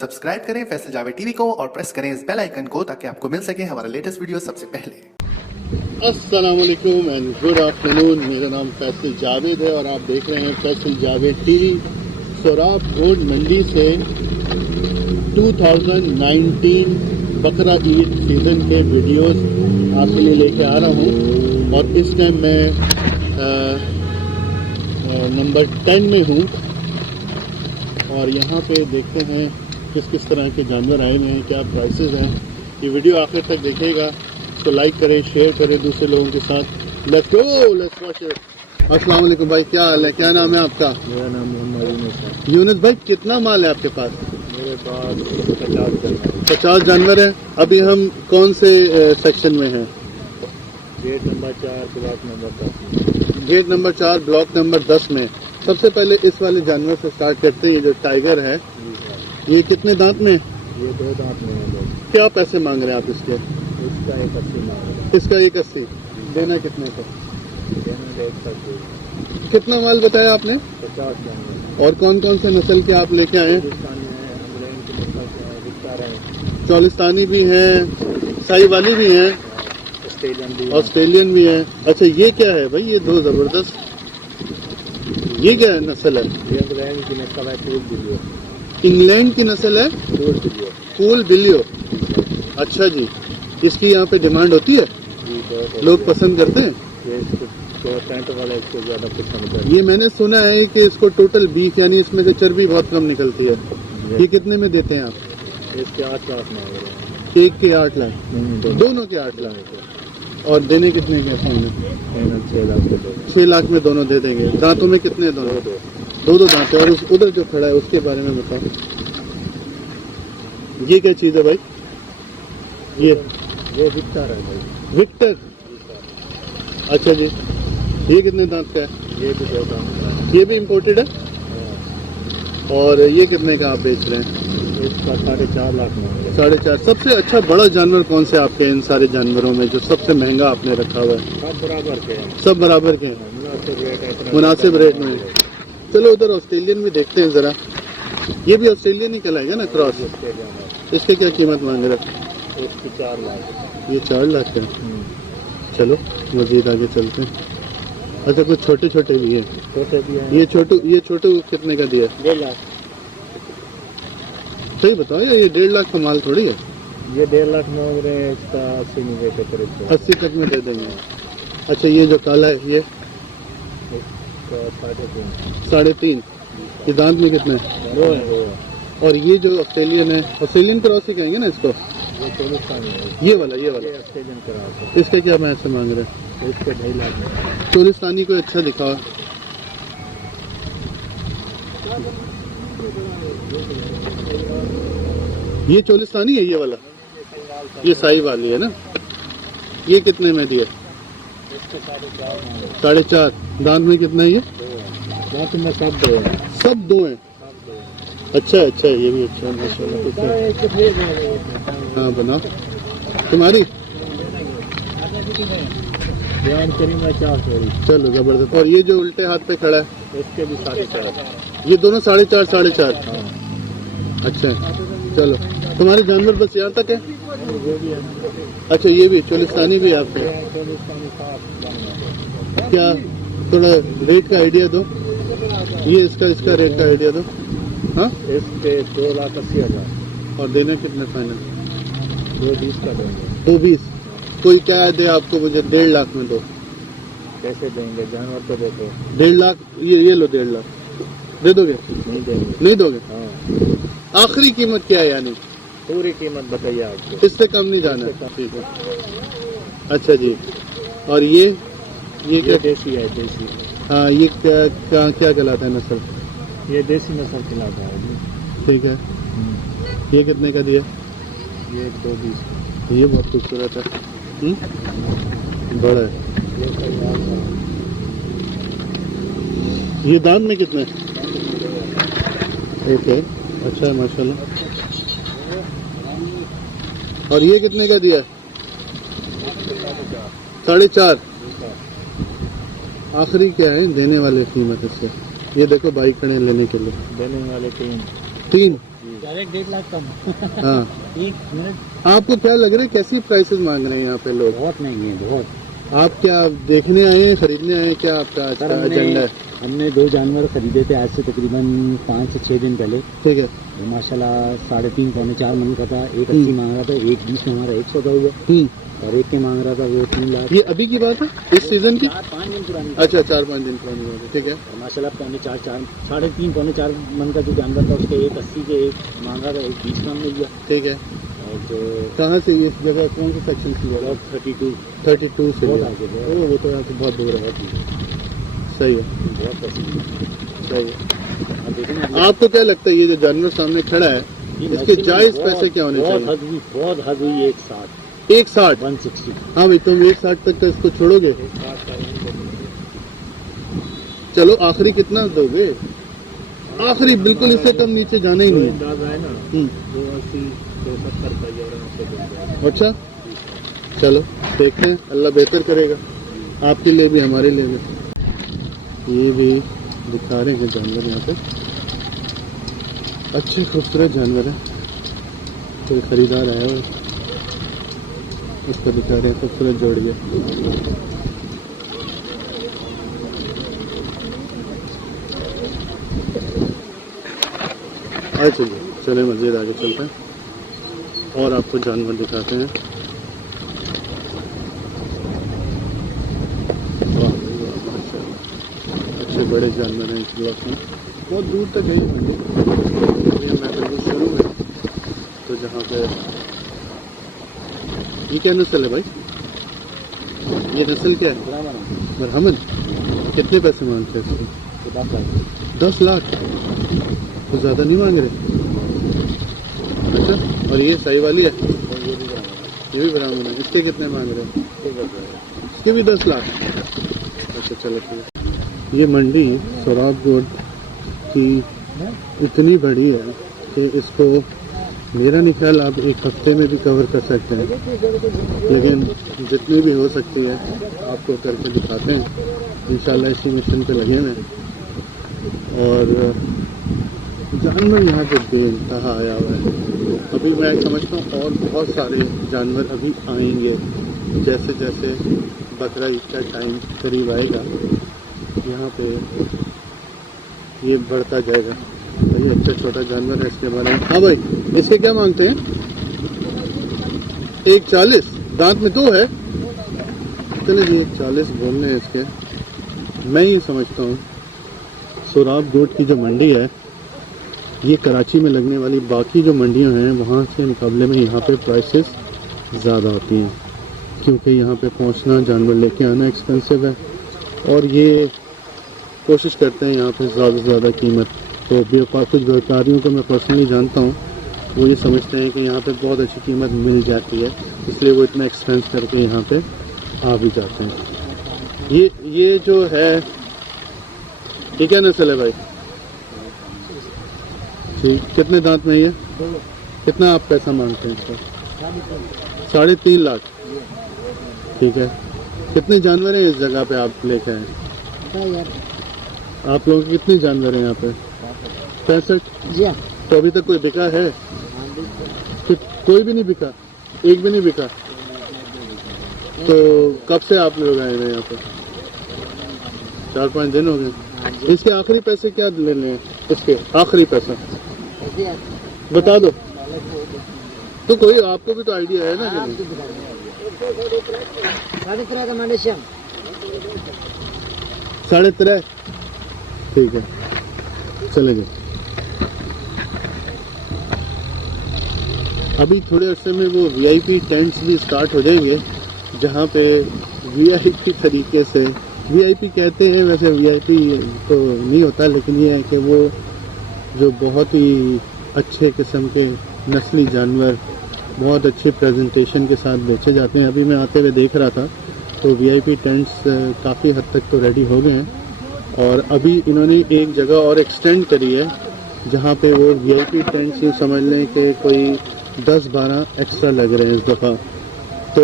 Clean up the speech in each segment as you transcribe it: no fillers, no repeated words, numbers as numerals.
Subscribe करें Faisal Javed TV को और प्रेस करें इस बेल आइकन को ताकि आपको मिल सके हमारा लेटेस्ट वीडियो सबसे पहले। अस्सलाम वालेकुम एंड गुड आफ्टरनून। मेरा नाम फैसल जावेद है और आप देख रहे हैं फैसल जावेद टीवी। सोराब गोड मंडी से 2019 बकरा ईद सीज़न के वीडियोस आपके लिए लेके आ रहा हूँ और इस टाइम मैं नंबर 10 में हूँ और यहाँ पे देखते हैं किस तरह के जानवर आए हुए हैं, क्या प्राइसेस हैं। ये वीडियो आखिर तक देखिएगा, इसको लाइक करें, शेयर करें दूसरे लोगों के साथ। Let's go, let's watch it. अस्सलाम वालेकुम भाई, क्या हाल है, क्या नाम है आपका? मेरा नाम मोहम्मद यूनुस है। यूनुस भाई, कितना माल है आपके पास? मेरे पास 50 जानवर हैं। अभी हम कौन से सेक्शन में हैं? Gate number 4 block number 10। Gate number 4 block number 10 में। सबसे पहले इस वाले जानवर से स्टार्ट करते हैं। ये जो टाइगर है, ये कितने दांत में? ये 2 दांत में है। क्या पैसे मांग रहे हैं आप इसके? इसका 180 मांग रहे हैं। इसका 180। देना कितने का? देना 150। कितना माल बताया आपने? 50 जानवर। और कौन कौन से नस्ल के आप लेके आए हैं? हिंदुस्तानी है, इंग्लैंड की नस्ल के हैं, विक्टर हैं, चौलिस्तानी भी हैं, साहिवाली भी हैं, ऑस्ट्रेलियन भी हैं। ऑस्ट्रेलियन भी हैं। अच्छा, ये क्या है भाई? ये दो जबरदस्त, ये क्या है नस्ल है? ये इंग्लैंड की नस्ल है, कूल बिलियो। इंग्लैंड की नस्ल है, कूल बिलियो। कूल बिलियो। अच्छा जी, इसकी यहाँ पे डिमांड होती है, जी, बहुत लोग पसंद करते हैं। ये इसको तो टेंट वाले इसको ज़्यादा पसंद करते हैं। ये मैंने सुना है कि इसको टोटल बीफ यानी इसमें से चर्बी बहुत कम निकलती है। ये कितने में देते हैं आप? इसके 8 लाख मांग रहे हैं। एक के 8 लाख, दोनों के 8 लाख। और देने कितने के सामने? 6 लाख के दो। 6 लाख में दोनों दे देंगे। दांतों में कितने? दोनों दो दांत है। और उस उधर जो खड़ा है उसके बारे में बताओ, ये क्या चीज़ है भाई? ये विक्टर है भाई। विक्टर। अच्छा जी, ये कितने दांत का है? ये भी 2 दांत का है। ये भी इम्पोर्टेड है। और ये कितने का आप बेच रहे हैं? इसका 4.5 लाख मांग रहे हैं। 4.5। सबसे अच्छा बड़ा जानवर कौन से आपके इन सारे जानवरों में, जो सबसे महंगा आपने रखा हुआ है? सब बराबर के हैं। सब बराबर के हैं, मुनासिब रेट है, इतना मुनासिब रेट में। चलो उधर ऑस्ट्रेलियन भी देखते हैं ज़रा। ये भी ऑस्ट्रेलियन ही कहलाएगा ना, क्रॉस? इसके क्या कीमत मांग रहे हैं? इसकी 4 लाख। ये 4 लाख का है। चलो मज़ीद आगे चलते हैं। अच्छा, कुछ छोटे छोटे भी हैं। छोटे भी हैं। ये छोटू कितने का दिया? 1.5 लाख। सही बताओ यार, ये 1.5 लाख का माल थोड़ी है। ये 1.5 लाख मांग रहे हैं। इसका 80-90 के करीब 80 तक में दे देंगे। अच्छा, ये जो काला है, ये इसका 3.5। 3.5। ये दांत में कितने है? 2 है। और ये जो ऑस्ट्रेलियन है, ऑस्ट्रेलियन क्रॉस ही कहेंगे ना इसको? ये 40 है। ये वाला ये ऑस्ट्रेलियन क्रॉस है। इसके क्या पैसे मांग रहे हैं? इसके 2.5 लाख में। चोलिस्तानी को अच्छा दिखाओ। ये चोलिस्तानी है, ये वाला? ये साई वाली है ना? ये कितने में दिया? इसके 4.5 मांग रहे हैं। 4.5। दांत में कितना है ये? 2 है। दांत में सब 2 है। सब 2 हैं। अच्छा, ये भी अच्छा है माशाल्लाह। हाँ बनाओ, तुम्हारी ध्यान करी मैं 400। चलो जबरदस्त। और ये जो उल्टे हाथ पे खड़ा है, इसके भी 4.5। ये दोनों 4.5। हाँ। अच्छा, चलो तुम्हारे जानवर बस यहाँ तक है? ये भी है। अच्छा, ये भी चोलिस्तानी भी आपके? क्या थोड़ा रेट का आइडिया दो, ये इसका रेट का आइडिया दो। हाँ, इसके 2,80,000। और देना कितने फाइनल? 2.20 का देंगे। 2.20। कोई क्या दे आपको? मुझे 1.5 लाख में दो। कैसे देंगे? जानवर तो देखो। 1.5 लाख। ये लो 1.5 लाख दे दोगे? नहीं देंगे। नहीं दोगे? हाँ। आखिरी कीमत क्या है यानी? पूरी कीमत बताइए आपको। इससे कम नहीं जाना है? ठीक है। अच्छा जी, और ये क्या? देसी है, देसी। हाँ, ये क्या कहलाता है नस्ल? ये देसी नस्ल खिलाता है जी। ठीक है। ये कितने का दिया? ये 2.20। ये बहुत खूबसूरत है। बड़ा है। ये कई लाख का। ये दांत में कितने? एक है। अच्छा है माशाल्लाह। और ये कितने का दिया? 4.5। आखिरी क्या है देने वाले कीमत इससे? ये देखो बाइक खड़े हैं लेने के लिए। देने वाले 3। 3। डायरेक्ट 1.5 लाख कम। हाँ, 1 मिनट। आपको क्या लग रहा है कैसी प्राइसेस मांग रहे हैं यहाँ पे लोग? बहुत महंगी है, बहुत। आप क्या देखने आए हैं, खरीदने आए हैं, क्या आपका आज सर, का एजेंडा है? हमने 2 जानवर खरीदे थे आज से तकरीबन 5 से 6 दिन पहले। ठीक है। वो माशाल्लाह 3.5 पौने 4 मन का था। एक 80 मांग रहा था, एक 20 में हमारा 100 का हुआ, और एक के मांग रहा था वो 3 लाख। ये अभी की बात है, इस सीजन की? 4-5 दिन पुरानी। अच्छा, 4-5 दिन पुरानी बात है। ठीक है। और माशाल्लाह पौने 3.5 पौने 4 मन का जो जानवर था उसके एक 80 के एक मांगा था, एक 20 में मिल गया। ठीक है। और जो कहाँ से ये जगह, कौन सा सेक्शन से बोला? 32 से। बहुत आगे है। वो तो यहाँ से बहुत दूर है। सही है, बहुत पसंद। सही है। अब देखें ना, आपको क्या लगता है ये जो जानवर सामने खड़ा है, इसके जायज पैसे क्या होने चाहिए? बहुत हद हुई 160। 160? 160। हाँ भाई, तुम 160 तक का इसको छोड़ोगे? चलो आखिरी कितना दोगे? आखिरी बिल्कुल इससे कम नीचे जाना ही नहीं है। 280 270 का। अच्छा, चलो देखते हैं, अल्लाह बेहतर करेगा आपके लिए भी हमारे लिए भी। ये भी दिखा रहे हैं जानवर यहाँ पे, अच्छे खूबसूरत जानवर है। कोई खरीदार आया हुआ है, उसको दिखा रहे हैं, खूबसूरत जोड़ी है। चलिए चले मज़ीद आगे चलते हैं और आपको जानवर दिखाते हैं। वाह माशाल्लाह, अच्छे बड़े जानवर हैं इस ब्लॉक में। बहुत दूर तक गई मंडी, मैं बिल्कुल शुरू में तो जहाँ पे ये क्या नस्ल है भाई? ये नस्ल क्या है? ब्राह्मण। कितने पैसे मांगते हैं इसको? 10 लाख? तो ज़्यादा नहीं मांग रहे? अच्छा, और ये सही वाली है? ये भी ब्राह्मण है। इसके कितने मांग रहे हैं? इसके भी 10 लाख? अच्छा चलो ठीक है। ये मंडी सोराब गोड की इतनी बड़ी है कि इसको मेरा नहीं ख्याल आप एक हफ्ते में भी कवर कर सकते हैं, लेकिन जितनी भी हो सकती है आपको करके दिखाते हैं। इंशाल्लाह इसी मिशन पे लगे हुए हैं। और जानवर यहाँ पे बेइंतहा आया हुआ है। अभी मैं समझता हूँ और बहुत सारे जानवर अभी आएंगे, जैसे जैसे बकरा ईद का टाइम करीब आएगा यहाँ पे ये बढ़ता जाएगा। ये अच्छा छोटा जानवर है, इसके बारे में। हाँ भाई, इसके क्या मांगते हैं? 140? दांत में 2 है? चले जी 140 बोल रहे हैं इसके। मैं ये समझता हूँ सोराब गोट की जो मंडी है, ये कराची में लगने वाली बाकी जो मंडियां हैं वहाँ से मुकाबले में यहाँ पे प्राइसेस ज़्यादा होती हैं, क्योंकि यहाँ पे पहुँचना, जानवर लेके आना एक्सपेंसिव है, और ये कोशिश करते हैं यहाँ पे ज़्यादा से ज़्यादा कीमत। तो कुछ व्यापारियों को मैं पर्सनली जानता हूँ, वो ये समझते हैं कि यहाँ पे बहुत अच्छी कीमत मिल जाती है, इसलिए वो इतना एक्सपेंस करके यहाँ पे आ भी जाते हैं। ये जो है, ये क्या नस्ल है भाई? ठीक, कितने दांत में ये? कितना आप पैसा मांगते हैं इसका? 3.5 लाख? ठीक है। कितने जानवर हैं इस जगह पे आप लेके आए? आप लोगों के कितने जानवर हैं यहाँ पे? 65? तो अभी तक कोई बिका है? कोई भी नहीं बिका? एक भी नहीं बिका? तो कब से आप लोग आए हैं यहाँ पे? 4-5 दिन हो गए। इसके आखिरी पैसे क्या लेने हैं? इसके आखिरी पैसा बता दो तो, कोई आपको भी तो आइडिया है ना? 3.5? ठीक है, चले जाए। अभी थोड़े अरसे में वो VIP टेंट्स भी स्टार्ट हो जाएंगे, जहाँ पे VIP तरीके से, VIP कहते हैं वैसे VIP तो नहीं होता, लेकिन ये है कि वो जो बहुत ही अच्छे किस्म के नस्ली जानवर बहुत अच्छे प्रेजेंटेशन के साथ बेचे जाते हैं। अभी मैं आते हुए देख रहा था तो VIP टेंट्स काफ़ी हद तक तो रेडी हो गए हैं, और अभी इन्होंने एक जगह और एक्सटेंड करी है जहाँ पे वो VIP टेंट्स यूँ समझ लें कि कोई 10-12 एक्स्ट्रा लग रहे हैं इस दफ़ा। तो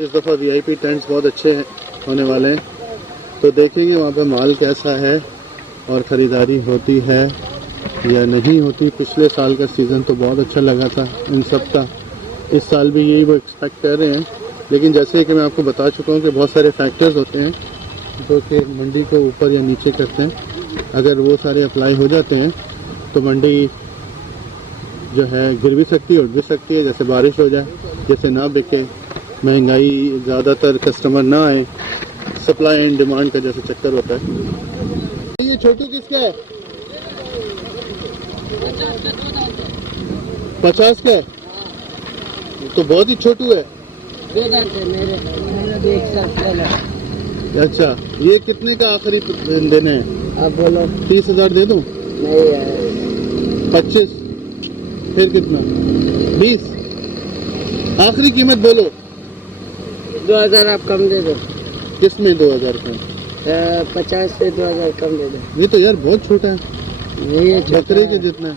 इस दफ़ा VIP टेंट्स बहुत अच्छे होने वाले हैं, तो देखेंगे वहाँ पे माल कैसा है और ख़रीदारी होती है या नहीं होती। पिछले साल का सीज़न तो बहुत अच्छा लगा था इन सब का, इस साल भी यही वो एक्सपेक्ट कर रहे हैं। लेकिन जैसे कि मैं आपको बता चुका हूँ कि बहुत सारे फैक्टर्स होते हैं जो कि मंडी को ऊपर या नीचे करते हैं। अगर वो सारे अप्लाई हो जाते हैं तो मंडी जो है गिर भी सकती है, उठ भी सकती है। जैसे बारिश हो जाए, जैसे ना बिके, महंगाई, ज़्यादातर कस्टमर ना आए, सप्लाई एंड डिमांड का जैसे चक्कर होता है। ये छोटू किसका है? 50 का है? तो बहुत ही छोटू है। अच्छा, ये कितने का आखिरी देने हैं? आप बोलो। 30,000 दे दूं? नहीं है। 25? फिर कितना? 20? आखिरी कीमत बोलो। 2000 आप कम दे दो। किसमें 2000 का? 50 से 2000 कम दे दो। ये तो यार बहुत छोटा है, नहीं है, बकरे के जितना है।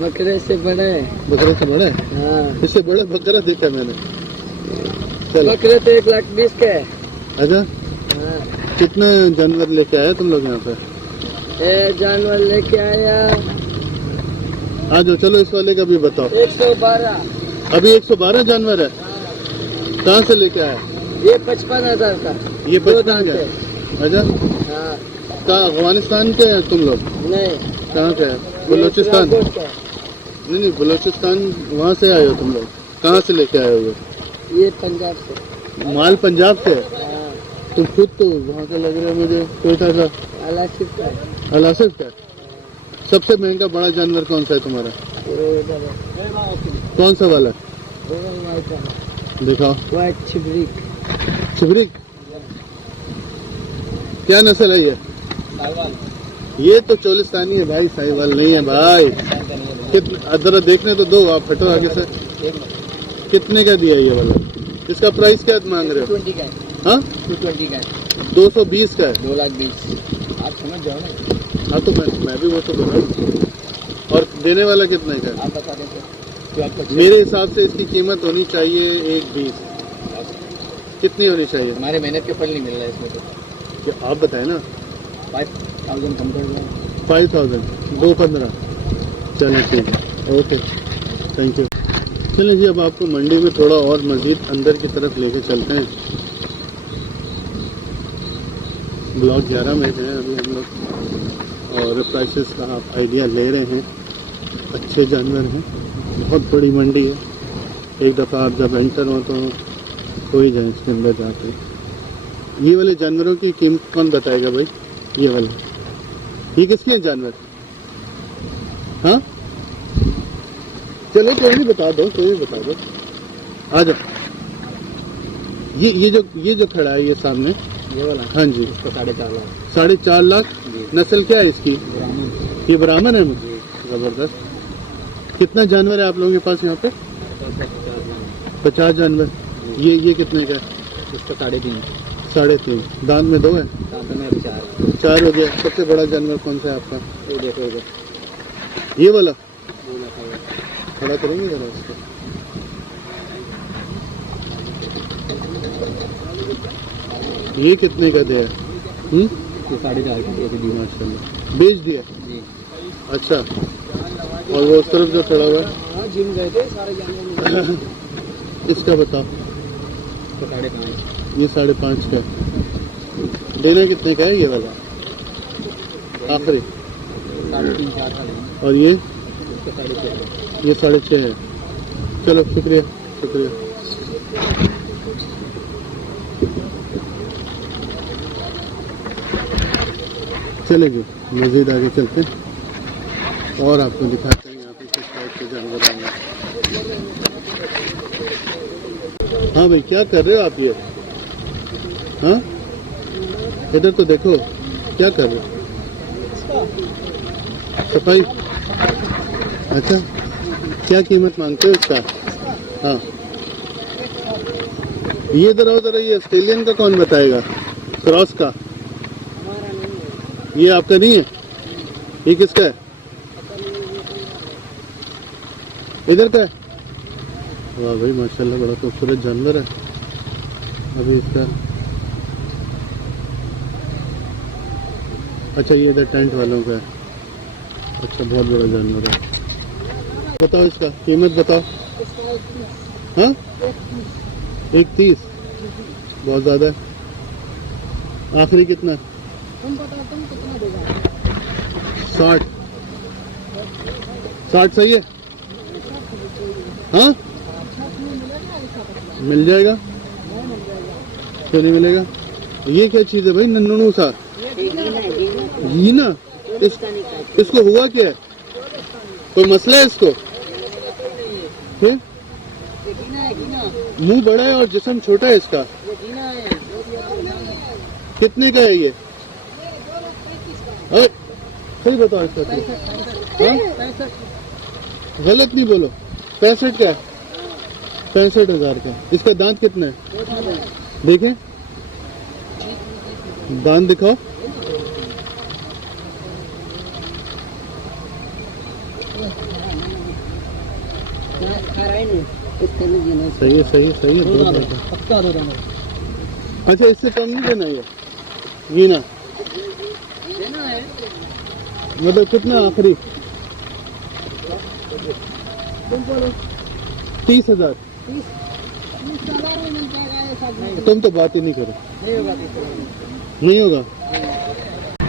बकरे से बड़ा है। बकरे से बड़ा है? हाँ, इससे बड़ा बकरा देखा मैंने। चलो। बकरे तो 1,20,000 का है। अच्छा, हाँ। कितने जानवर लेके आए तुम लोग यहाँ पे? जानवर लेके आया आ जाओ, चलो इस वाले का भी बताओ। 112। अभी 112 जानवर है? कहाँ से लेके आया? ये 55,000 का। ये 55 दांत का है। है? अच्छा, हाँ। कहाँ, अफगानिस्तान के हैं तुम लोग? नहीं, कहाँ के हैं? बलूचिस्तान? सियालकोट का है। नहीं, बलूचिस्तान वहाँ से आए हो तुम लोग? कहाँ से लेके आए हो ये पंजाब से। माल? पंजाब से? हाँ, तुम खुद तो वहाँ का लग रहा है मुझे, कोयटा का। अलासिफ का है। अलासिफ का? सबसे महंगा बड़ा जानवर कौन सा है तुम्हारा? कौन सा वाला? दिखाओ। व्हाइट छिबरिक। छिबरिक? क्या नस्ल है ये? ये तो चोलिस्तानी है भाई, साहिवाल नहीं है भाई। कितना जरा देखने तो दो, आप हटो आगे से। कितने का दिया ये वाला? इसका प्राइस क्या मांग रहे हो? 220 का है। हाँ, 220 का है। 220 का है? 2,20,000 आप समझ जाओ ना। हाँ, तो मैं भी वो तो बोल रहा हूँ। और देने वाला कितने का है? आप बता देते। मेरे हिसाब से इसकी कीमत होनी चाहिए 1,20। कितनी होनी चाहिए? हमारे मेहनत के फल नहीं मिल रहा है इसमें तो। क्या आप बताएं ना। 5,000 कम कर दो। 5,000? 215? चलें, ठीक है, ओके, थैंक यू। चलें जी, अब आपको मंडी में थोड़ा और मज़ीद अंदर की तरफ लेके चलते हैं। ब्लॉक 11 में हैं अभी हम लोग और प्राइसेस का आप आइडिया ले रहे हैं। अच्छे जानवर हैं, बहुत बड़ी मंडी है। एक दफ़ा आप जब एंटर हो तो हो ही जाए इसके अंदर जाके। ये वाले जानवरों की कीमत कौन बताएगा भाई? ये वाले, ये किसके हैं जानवर? हाँ, चलो कोई नहीं, बता दो, कोई भी बता दो, आ जाओ। ये जो खड़ा है ये सामने, ये वाला? हाँ जी। इसका 4.5 लाख। 4.5 लाख? नस्ल क्या है इसकी? ब्राह्मण। ये ब्राह्मण है? जबरदस्त। कितना जानवर है आप लोगों के पास यहाँ पे? 50 जानवर। ये कितने का है? इसका 3.5। 3.5? दांत में 2 है? दांत में अभी 4। 4 हो गया। सबसे बड़ा जानवर कौन सा है आपका? ये देखो इधर। ये वाला? 2 लाख का है। खड़ा करेंगे जरा इसको। ये कितने का दिया? ये 4.5 का दिया। माशाल्लाह, बेच दिया? जी। अच्छा, और वो उस तरफ जो खड़ा हुआ है? हाँ, जिम गए थे सारे जानवर। इसका बताओ। इसका 5.5। ये 5.5 का है। देना कितने का है ये वाला आखिरी? 3.5-4 का लेंगे। और ये? इसका 6.5। ये 6.5 है। चलो, शुक्रिया शुक्रिया। चलेंगे, मज़ीद आगे चलते हैं और आपको दिखाते हैं यहाँ पे किस टाइप के जानवर आएंगे। हाँ भाई, क्या कर रहे हो आप ये? हाँ, इधर तो देखो, क्या कर रहे हो? सफाई? अच्छा, क्या कीमत मांगते हो इसका? हाँ, ये इधर आओ जरा। ये ऑस्ट्रेलियन का कौन बताएगा? क्रॉस का? ये आपका नहीं है? ये किसका है? इधर का है? वाह भाई, माशाल्लाह, बड़ा खूबसूरत जानवर है। अभी इसका, अच्छा, ये इधर टेंट वालों का है। अच्छा, बहुत बड़ा जानवर है। बताओ इसका कीमत बताओ। हाँ, 130, बहुत ज़्यादा है। आखिरी कितना? तुम बताओ, तुम कितना देगा? 60। 60 सही है? हाँ, मिल जाएगा। क्यों नहीं मिलेगा? ये क्या चीज़ है भाई, नन्नू सा? घीना? इसको हुआ क्या है? कोई मसला है इसको? फिर मुंह बड़ा है और जिस्म छोटा है इसका। कितने का है ये? अरे सही बताओ इसका। हाँ? गलत नहीं बोलो। 65 का है? 65,000 का। इसका दांत कितना है? देखें, दांत दिखाओ। सही है, सही है, सही है। दो दांत है। पक्का दो दाना अच्छा, इससे कम नहीं देना ये गीना? देना है। मतलब कितना आखिरी? 30,000। 30,000 में मिल जाएगा ये सब। नहीं तुम तो बात ही नहीं करो। होगा, नहीं होगा?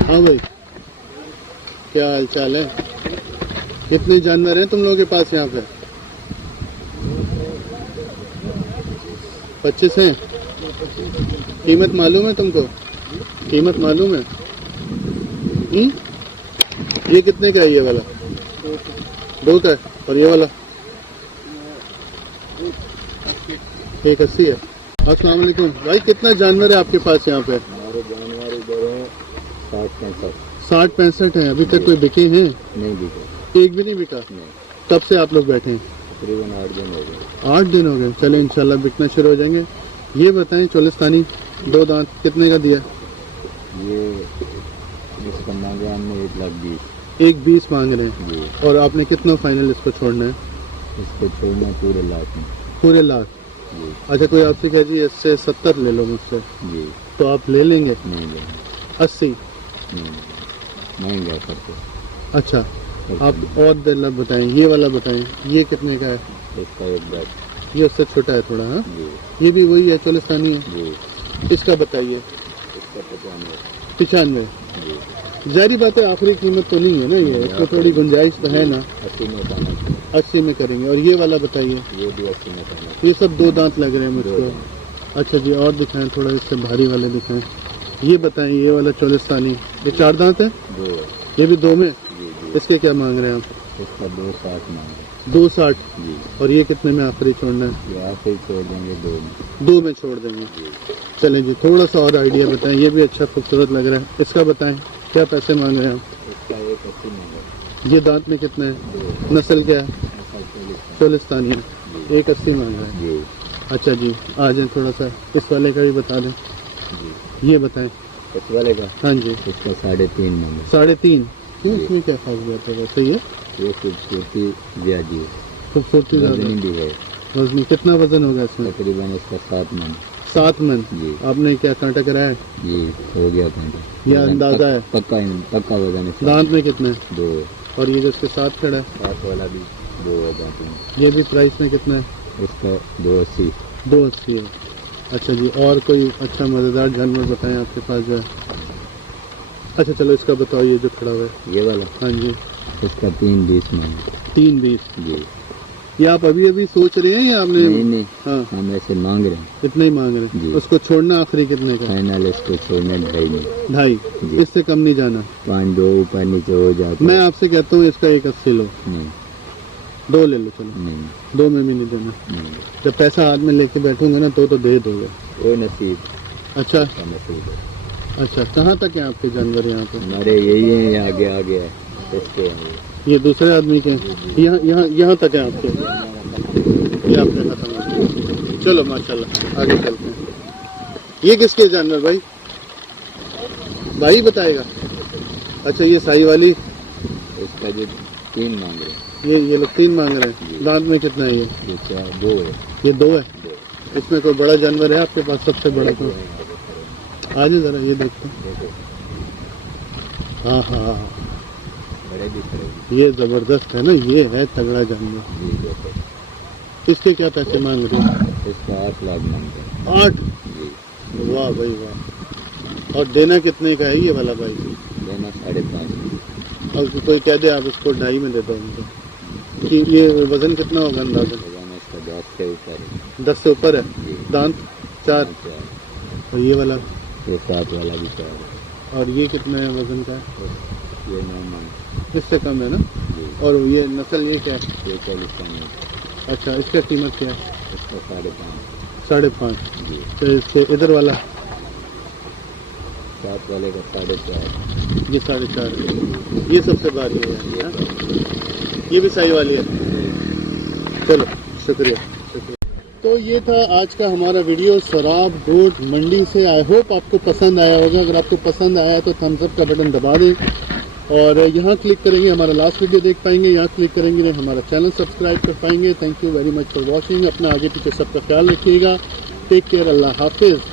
हाँ भाई, क्या हाल चाल है? कितने जानवर हैं तुम लोगों के पास यहाँ पे? 25 हैं। कीमत मालूम है तुमको? कीमत मालूम है? ये कितने का है ये वाला? 2 का है। और ये वाला? 180 है। अस्सलाम वालेकुम भाई, कितना जानवर है आपके पास यहाँ पे? हमारे जानवर इधर है 60-65। 60-65 है। अभी तक कोई बिके हैं? नहीं बिके। एक भी नहीं बिका? नहीं, कब से आप लोग बैठे हैं? तकरीबन 8 दिन हो गए। 8 दिन हो गए। चले इंशाल्लाह बिकना शुरू हो जाएंगे। ये बताएं, चोलिस्तानी 2 दांत कितने का दिया? ये इसका मांगा हमने 1,20,000। 1,20 मांग रहे हैं। जी, और आपने कितना फाइनल इसको छोड़ना है? इसको छोड़ना पूरे लाख में। पूरे लाख? जी अच्छा, कोई आपसे कह जी इससे 70 ले लो मुझसे, जी, तो आप ले लेंगे? नहीं लेंगे। 80? नहीं, महंगा करते। अच्छा, आप और दिल्ला बताएं। ये वाला बताएं, ये कितने का है? इसका 1,10,000। ये उससे छोटा है थोड़ा। हाँ, जी ये भी वही है, चोलिस्तानी है। जी, इसका बताइए। इसका 95। 95? जी, जारी बात है, आखिरी कीमत तो नहीं है ना ये, इसमें थोड़ी गुंजाइश तो है ना? 80 में पाना चाहिए। 80 में करेंगे। और ये वाला बताइए। ये भी 80 में पाना चाहिए। ये सब 2 दांत लग रहे हैं दो मुझको। दांत। अच्छा जी, और दिखाएं थोड़ा, इससे भारी वाले दिखाएं। ये बताएं, ये वाला चोलिस्तानी, ये 4 दांत है? 2 है। ये भी 2 में? जी जी, इसके क्या मांग रहे हैं आप? इसका 2,60 मांगे। 260? जी, और ये कितने में आखिरी छोड़ना है? ये आप ही छोड़ देंगे 2 में। 2 में छोड़ देंगे। चलें जी, थोड़ा सा और आइडिया बताएं। ये भी अच्छा खूबसूरत लग रहा है, इसका बताएं क्या पैसे मांग रहे हैं आप? इसका 1,80 मांगा। ये दांत में कितने हैं? 2 नस्ल क्या है? ऐसा 40। चोलिस्तानी है। जी 180 मांग रहे हैं। जी अच्छा जी, आ जाए थोड़ा सा इस वाले का भी बता दें। जी, ये बताएं। इस वाले का हाँ जी, इसका 3.5 मांगा। 3.5? क्यों, इसमें क्या खास बात है? वैसे ही है, ये खूबसूरती ज्यादा है, खूबसूरती ज़्यादा वजनी है। भी है। वजनी कितना वजन होगा इसमें? तकरीबन इसका 7 मन। 7 मन? जी आपने क्या कांटा कराया है? जी, हो गया घंटा। ये अंदाजा है? पक्का वजन है। दांत में कितने हैं? 2। और ये जो इसके साथ खड़ा है, साथ वाला भी 2 है दांत में। ये भी प्राइस में कितना है? इसका 280। 280 है। अच्छा जी, और कोई अच्छा मज़ेदार जानवर बताएं आपके पास जो है? अच्छा चलो, इसका बताओ, ये जो खड़ा हुआ है। ये वाला हाँ जी, इसका 3.20 मांगा। 3.20? जी, ये आप अभी अभी सोच रहे हैं या आपने? नहीं नहीं, हाँ, हम ऐसे मांग रहे हैं। इतना ही मांग रहे हैं। जी। उसको छोड़ना आखिरी कितने का? फाइनल इसको छोड़ने 2.5 में। 2.5? जी। इससे कम नहीं जाना? 5-2 ऊपर नीचे हो जाता मैं है। आपसे कहता हूँ इसका 180 लो। नहीं 2 ले लो चलो। नहीं 2 में भी नहीं देना? नहीं, जब पैसा हाथ में लेके बैठूंगा ना तो दे दोगे? वो नसीब अच्छा का नसीब है। अच्छा, कहाँ तक हैं आपके जानवर यहाँ पे? हमारे यही है, आगे आगे है इसके हैं। ये दूसरे आदमी के? यहाँ यहाँ यहाँ तक है आपके? ये आपके खत्म हो गए। चलो माशाल्लाह, आगे चलते हैं। ये किसके जानवर भाई? भाई बताएगा। अच्छा, ये साई वाली? इसका जो 3 मांग रहे हैं। ये लोग 3 मांग रहे हैं। दांत में कितना है ये? ये 2 है। ये 2 है? 2 इसमें कोई बड़ा जानवर है आपके पास, सबसे बड़ा? तो आ जाए ज़रा, ये देखते हैं। हाँ हाँ, ये ज़बरदस्त है ना, ये है तगड़ा जानवर। जी बिल्कुल। इसके क्या पैसे मांग रहे हो? इसका 8 लाख मांगते हैं 8? जी। वाह भाई वाह। और देना कितने का है ये वाला भाई? देना 5.5। और कोई कह दे आप इसको 2.5 में दे दो उनको, कि ये वजन कितना होगा अंदाज़ा? वजन इसका 10 से ऊपर है। 10 से ऊपर है। जी। दांत 4? 4। और ये वाला? ये 7 वाला भी 4 है। और ये कितने वजन का है? ये 9 मांग। इससे कम है ना? जी। और ये नस्ल ये क्या है? ये 40 का नहीं। अच्छा, इसका कीमत क्या है? इसका 5.5। 5.5। जी। तो इसके इधर वाला? 7 वाले का 4.5। ये 4.5 है। ये सबसे भारी है हाँ? ये भी सही वाली है। चलो शुक्रिया शुक्रिया। तो ये था आज का हमारा वीडियो सराब गोट मंडी से। आई होप आपको पसंद आया होगा। अगर आपको पसंद आया तो थम्स अप का बटन दबा दें, और यहाँ क्लिक करेंगे हमारा लास्ट वीडियो देख पाएंगे, यहाँ क्लिक करेंगे तो हमारा चैनल सब्सक्राइब कर पाएंगे। Thank you very much for watching. अपना आगे पीछे सबका ख्याल रखिएगा। Take care. अल्लाह हाफिज़।